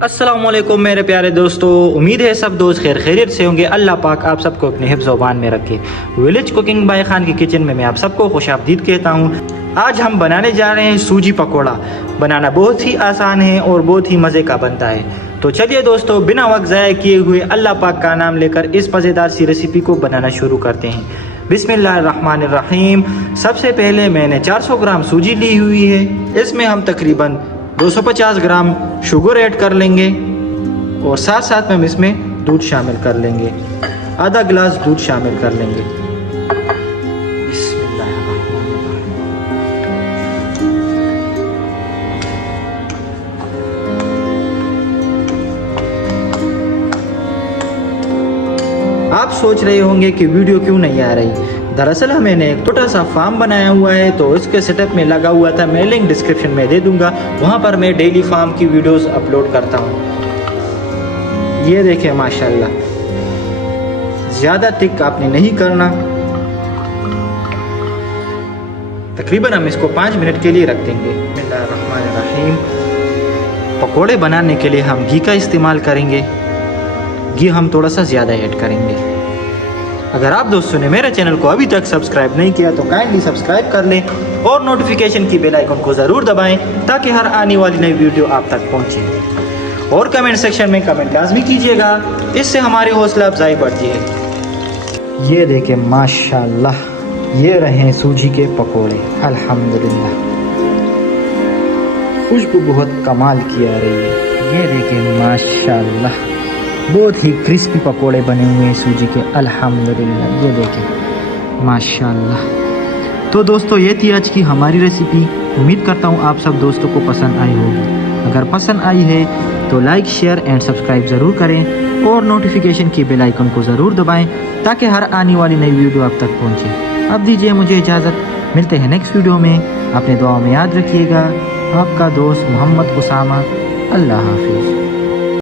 अस्सलामुअलैकुम मेरे प्यारे दोस्तों, उम्मीद है सब दोस्त खैर खैरियत से होंगे। अल्लाह पाक आप सबको अपने हिफ्ज़ ज़ुबान में रखे। विलेज कुकिंग बाय खान की किचन में मैं आप सबको खुशामदीद कहता हूँ। आज हम बनाने जा रहे हैं सूजी पकौड़ा। बनाना बहुत ही आसान है और बहुत ही मज़े का बनता है। तो चलिए दोस्तों, बिना वक्त ज़ाया किए हुए अल्लाह पाक का नाम लेकर इस मज़ेदार सी रेसिपी को बनाना शुरू करते हैं। बिस्मिल्लाहिर्रहमानिर्रहीम। सबसे पहले मैंने 400 ग्राम सूजी ली हुई है। इसमें हम तकरीबन 250 ग्राम शुगर ऐड कर लेंगे और साथ साथ में हम इसमें दूध शामिल कर लेंगे। आधा गिलास दूध शामिल कर लेंगे। आप सोच रहे होंगे कि वीडियो क्यों नहीं आ रही। दरअसल मैंने एक छोटा सा फार्म बनाया हुआ है, तो इसके सेटअप में लगा हुआ था। मैं लिंक डिस्क्रिप्शन में दे दूंगा, वहाँ पर मैं डेली फार्म की वीडियोस अपलोड करता हूँ। ये देखें माशाल्लाह, ज़्यादा थिक आपने नहीं करना। तकरीबन हम इसको 5 मिनट के लिए रख देंगे। बिस्मिल्लाहिर्रहमानिर्रहीम। पकोड़े बनाने के लिए हम घी का इस्तेमाल करेंगे। घी हम थोड़ा सा ज़्यादा ऐड करेंगे। अगर आप दोस्तों ने मेरे चैनल को अभी तक सब्सक्राइब नहीं किया तो काइंडली सब्सक्राइब कर लें और नोटिफिकेशन की बेल आइकन को ज़रूर दबाएं ताकि हर आने वाली नई वीडियो आप तक पहुंचे। और कमेंट सेक्शन में कमेंट लाजमी कीजिएगा, इससे हमारी हौसला अफजाई बढ़ती है। ये देखें माशाल्लाह, ये रहे सूजी के पकोड़े। अल्हम्दुलिल्लाह, खुशबू बहुत कमाल की आ रही है। ये देखें माशाल्लाह, बहुत ही क्रिस्पी पकोड़े बने हुए हैं सूजी के। अल्हम्दुलिल्लाह, ये देखें माशाल्लाह। तो दोस्तों, ये थी आज की हमारी रेसिपी। उम्मीद करता हूँ आप सब दोस्तों को पसंद आई होगी। अगर पसंद आई है तो लाइक शेयर एंड सब्सक्राइब ज़रूर करें और नोटिफिकेशन की बेल आइकन को ज़रूर दबाएं ताकि हर आने वाली नई वीडियो आप तक पहुँचे। अब दीजिए मुझे इजाज़त, मिलते हैं नेक्स्ट वीडियो में। अपने दुआओं में याद रखिएगा। आपका दोस्त मोहम्मद उसामा। अल्लाह हाफिज़।